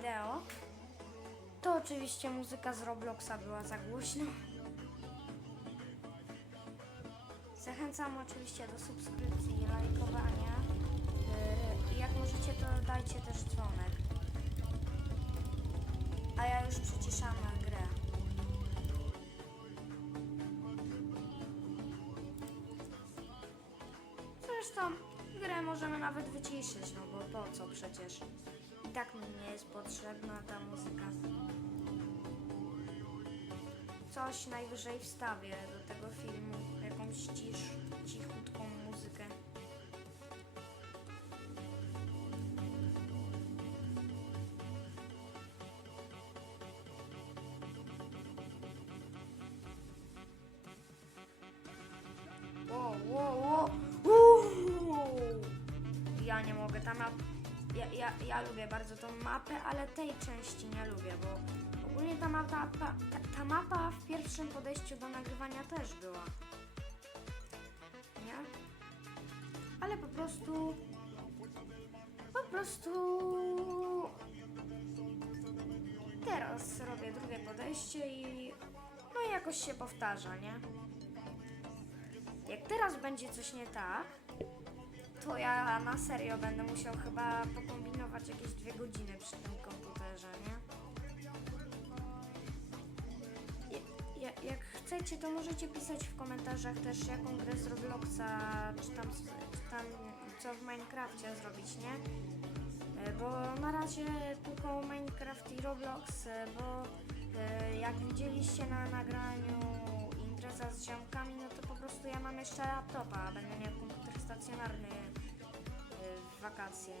wideo, to oczywiście muzyka z Robloxa była za głośno. Zachęcam oczywiście do subskrypcji i lajkowania. y, jak możecie, to dajcie też dzwonek. A ja już przyciszam nawet wyciszyć, no bo po co przecież? I tak mi nie jest potrzebna ta muzyka. Coś najwyżej wstawię do tego filmu, jakąś cisz, cichutką Ta map... Ja, ja, ja lubię bardzo tą mapę, ale tej części nie lubię, bo ogólnie ta mapa, ta, ta mapa w pierwszym podejściu do nagrywania też była. Nie? Ale po prostu... Po prostu... Teraz robię drugie podejście i... No i jakoś się powtarza, nie? Jak teraz będzie coś nie tak, to ja na serio będę musiał chyba pokombinować jakieś dwie godziny przy tym komputerze, nie? Ja- ja- Jak chcecie, to możecie pisać w komentarzach też, jaką grę z Robloxa, czy tam, czy tam co w Minecrafcie zrobić, nie? E, Bo na razie tylko Minecraft i Roblox, e, bo e, jak widzieliście na nagraniu impreza z ziomkami, no to po prostu ja mam jeszcze laptopa, będę miał komputer stacjonarny e, w wakacje.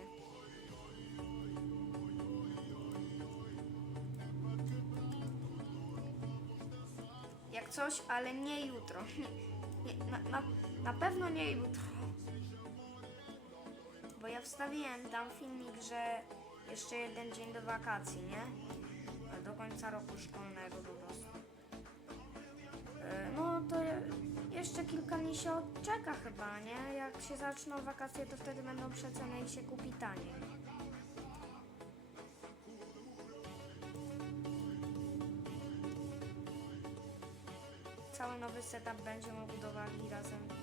Jak coś, ale nie jutro. Nie, na, na, na pewno nie jutro. Bo ja wstawiłem tam filmik, że jeszcze jeden dzień do wakacji, nie? Do końca roku szkolnego po jeszcze kilka dni się odczeka chyba, nie? Jak się zaczną wakacje, to wtedy będą przeceny i się kupi taniej. Cały nowy setup będziemy budowali razem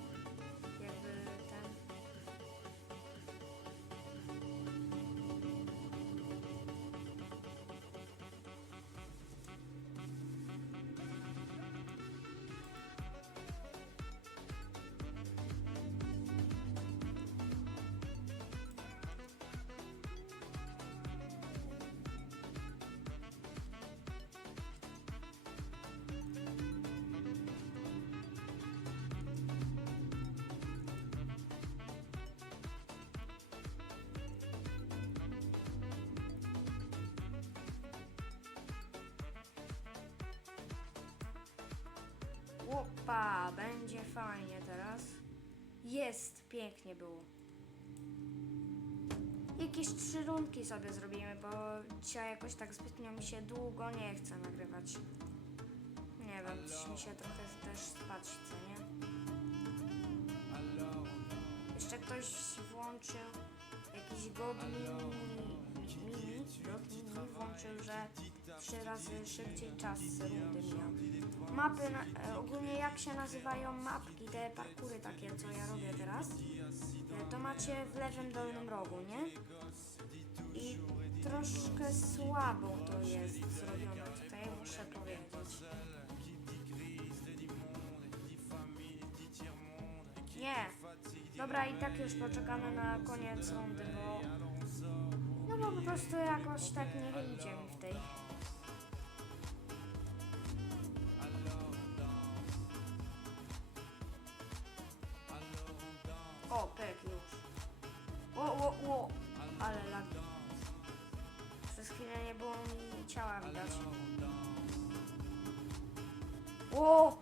Opa, będzie fajnie teraz. Jest, pięknie było. Jakieś trzy rundki sobie zrobimy, bo dzisiaj jakoś tak zbytnio mi się długo nie chce nagrywać. Nie wiem, coś mi się trochę też spać chce, nie? Jeszcze ktoś włączył jakiś god mini, mini, god mini włączył, że trzy razy szybciej czas rundy miał. Mapy, na, e, ogólnie jak się nazywają mapki, te parkury takie, co ja robię teraz, e, to macie w lewym dolnym rogu, nie? I troszkę słabo to jest zrobione tutaj, muszę powiedzieć. Nie. Dobra, i tak już poczekamy na koniec rundy, bo... No bo po prostu jakoś tak nie idzie mi w tej... O!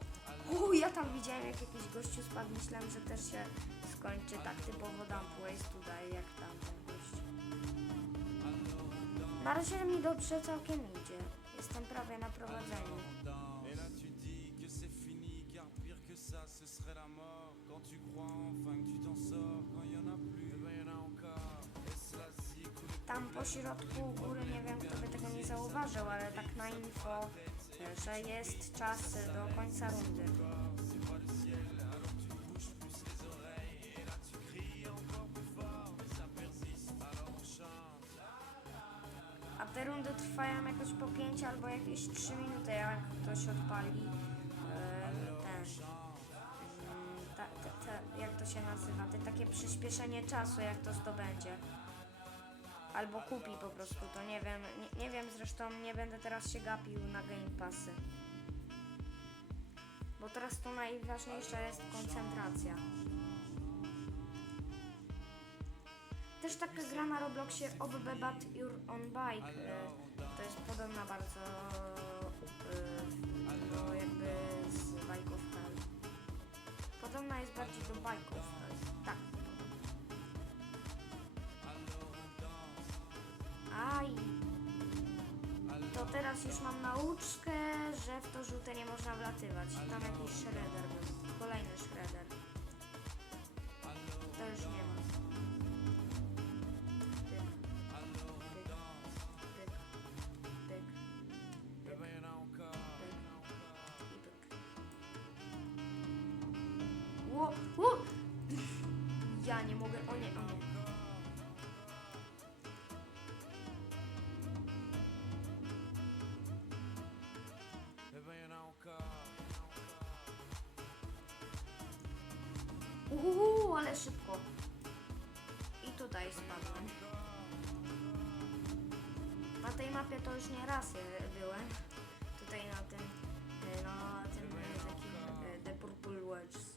Ja tam widziałem jak jakiś gościu spadł. Myślałem, że też się skończy tak typowo dump waste tutaj jak tamten gość. Na razie mi dobrze całkiem idzie. Jestem prawie na prowadzeniu. Tam po środku u góry nie wiem, kto by tego nie zauważył, ale tak na info, że jest czas do końca rundy. A te rundy trwają jakoś po 5 albo jakieś 3 minuty, jak ktoś odpali e, ten. mm, Ta, te, te, jak to się nazywa? Te takie przyspieszenie czasu, jak to zdobędzie. Albo kupi po prostu, to nie wiem, nie, nie wiem zresztą, nie będę teraz się gapił na Game Passy. Bo teraz tu najważniejsza jest koncentracja. Też taka gra na Robloxie Obbe But You're On Bike. e, To jest podobna bardzo do jakby z Bike of Hell. Podobna jest bardziej do Bike To teraz już mam nauczkę, że w to żółte nie można wlatywać. Tam jakiś shredder był. Kolejny shredder. Uuu, ale szybko. I tutaj spadłem. Na tej mapie to już nie raz byłem. Tutaj na tym, e, na tym e, takim e, The Purple Wedges.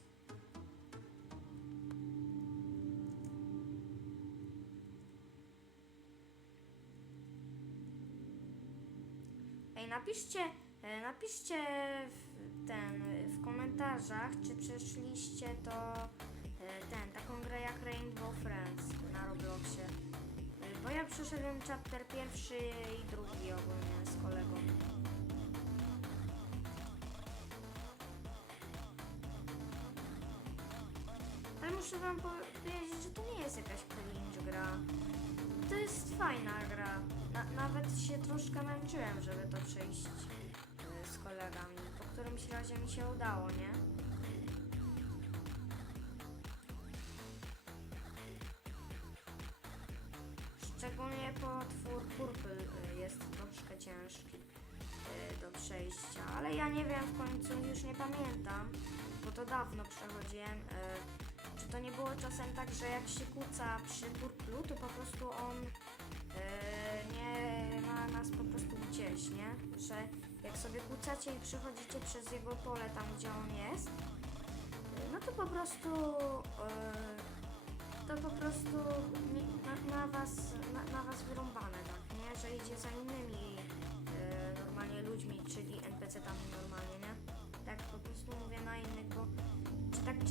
Ej, napiszcie, napiszcie ten, w komentarzach, czy przeszliście to taką grę jak Rainbow Friends na Robloxie. E, Bo ja przeszedłem chapter pierwszy i drugi ogólnie z kolegą. Ale muszę wam powiedzieć, że to nie jest jakaś cringe gra. To jest fajna gra. Na, nawet się troszkę męczyłem, żeby to przejść e, z kolegami. Po którymś razie mi się udało, nie? Ciężki e, do przejścia, ale ja nie wiem w końcu, już nie pamiętam, bo to dawno przechodziłem. e, Czy to nie było czasem tak, że jak się kłóca przy Purplu, to po prostu on e, nie ma nas po prostu gdzieś, nie? Że jak sobie kłócacie i przechodzicie przez jego pole tam, gdzie on jest, no to po prostu to po prostu na, na was na, na was wyrąbane, tak, nie? Że idzie za innymi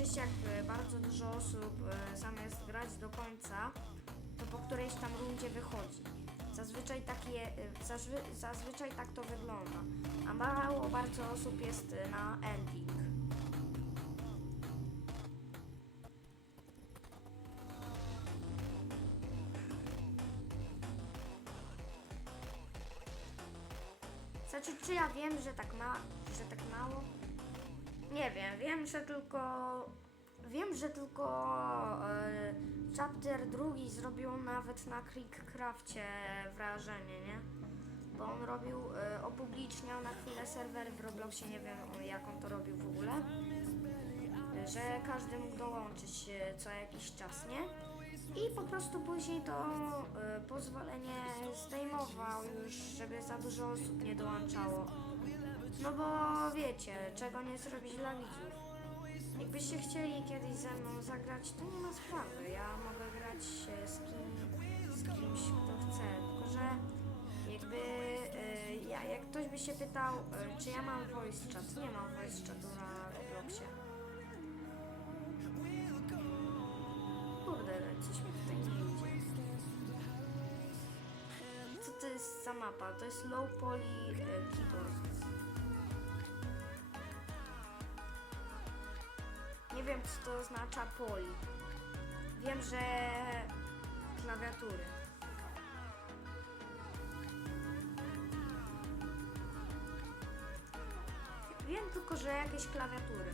czy tak czy siak e, bardzo dużo osób e, zamiast grać do końca, to po którejś tam rundzie wychodzi. Zazwyczaj, takie, e, zazwy, zazwyczaj tak to wygląda, a mało bardzo osób jest e, na ending. Znaczy, czy ja wiem, że tak ma, że tak mało? Nie wiem, wiem, że tylko wiem, że tylko e, chapter drugi zrobił nawet na Creekcrafcie wrażenie, nie? Bo on robił, e, opubliczniał na chwilę serwery w Robloxie, nie wiem o, jak on to robił w ogóle. Że każdy mógł dołączyć e, co jakiś czas, nie? I po prostu później to e, pozwolenie zdejmował już, żeby za dużo osób nie dołączało. No bo wiecie, czego nie zrobić dla widzów. Jakbyście chcieli kiedyś ze mną zagrać, to nie ma sprawy. Ja mogę grać z, kim, z kimś, kto chce. Tylko, że jakby e, ja, jak ktoś by się pytał, e, czy ja mam voice chat, nie mam voice chatu na Robloxie. Kurde, coś mi tutaj nie idzie. Co to jest za mapa? To jest low poly e, keyboard. Wiem, co to oznacza poly. Wiem, że klawiatury. Wiem tylko, że jakieś klawiatury.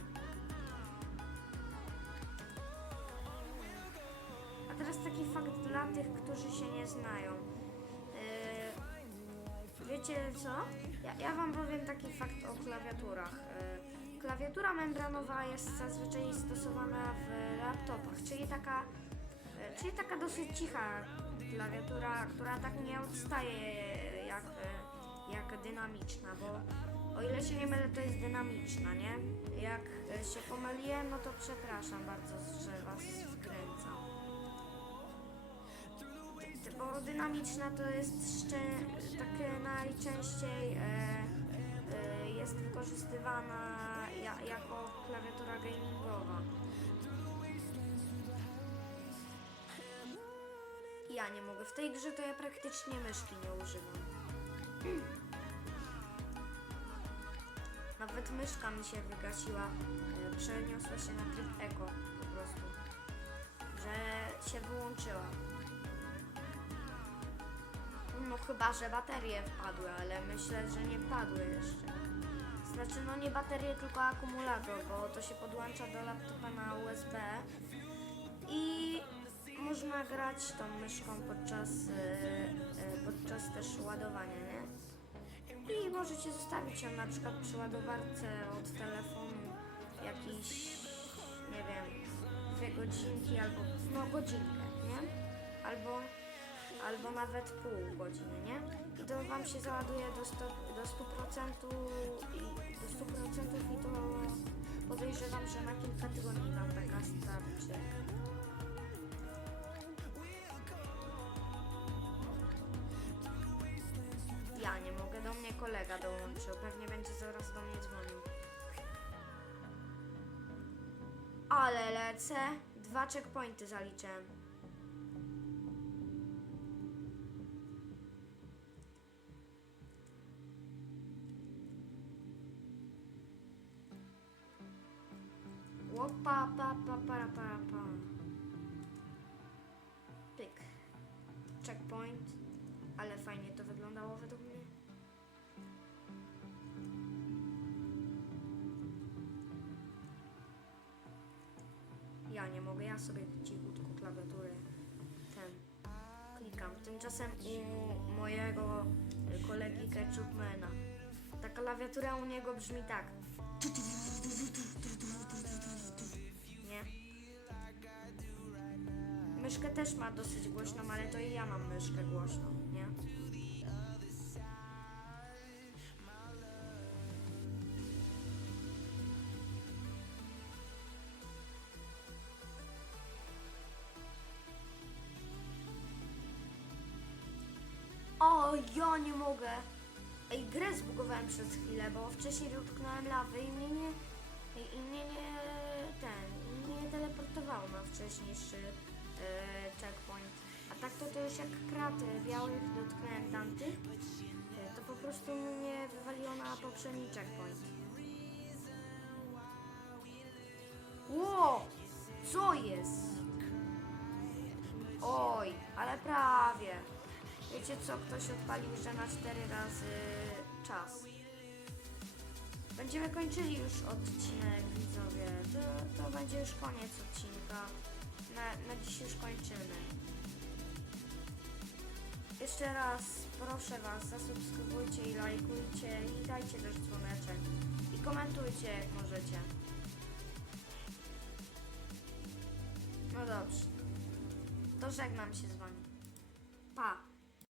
A teraz taki fakt dla tych, którzy się nie znają. Yy, wiecie co? Ja, ja wam powiem taki fakt o klawiaturach. Yy, klawiatura membranowa jest zazwyczaj stosowana w laptopach, czyli taka, yy, czyli taka dosyć cicha klawiatura, która tak nie odstaje jak, yy, jak dynamiczna, bo o ile się nie mylę, to jest dynamiczna, nie? Jak e, się pomyliłem, no to przepraszam bardzo, że was wkręcam. Bo dynamiczna to jest takie najczęściej e, e, jest wykorzystywana jako klawiatura gamingowa. Ja nie mogę. W tej grze to ja praktycznie myszki nie używam. Nawet myszka mi się wygasiła. e, Przeniosła się na tryb eko po prostu. Że się wyłączyła. No chyba, że baterie wpadły, ale myślę, że nie wpadły jeszcze. Znaczy, no nie baterie, tylko akumulator, bo to się podłącza do laptopa na USB i można grać tą myszką podczas, e, e, podczas też ładowania, nie? I możecie zostawić ją na przykład przy ładowarce od telefonu jakieś, nie wiem, dwie godzinki albo no godzinkę, nie? Albo, albo nawet pół godziny, nie? I to wam się załaduje do, sto, do 100% i do 100% i to podejrzewam, że na kilka tygodni wam taka starczy. Ja nie mogę, do mnie kolega dołączył. Pewnie będzie zaraz do mnie dzwonił. Ale lecę. Dwa checkpointy zaliczyłem. Tymczasem u mojego kolegi Ketchupmana ta klawiatura u niego brzmi tak. Nie? Myszkę też ma dosyć głośną, ale to i ja mam myszkę głośną, Nie mogę. Ej, grę zbugowałem przez chwilę, bo wcześniej dotknąłem lawy i mnie nie... I, mnie nie... ten... i mnie nie teleportowało na wcześniejszy e, checkpoint. A tak to to już jak kraty białych dotknąłem tamtych, e, to po prostu mnie wywaliło na poprzedni checkpoint. Ło! Co jest? Oj, ale prawie. Wiecie co, ktoś odpalił, że na 4 razy czas. Będziemy kończyli już odcinek, widzowie. To, to będzie już koniec odcinka. Na, na dziś już kończymy. Jeszcze raz proszę Was, zasubskrybujcie i lajkujcie i dajcie też dzwoneczek. I komentujcie jak możecie. No dobrze. To żegnam się z Wami.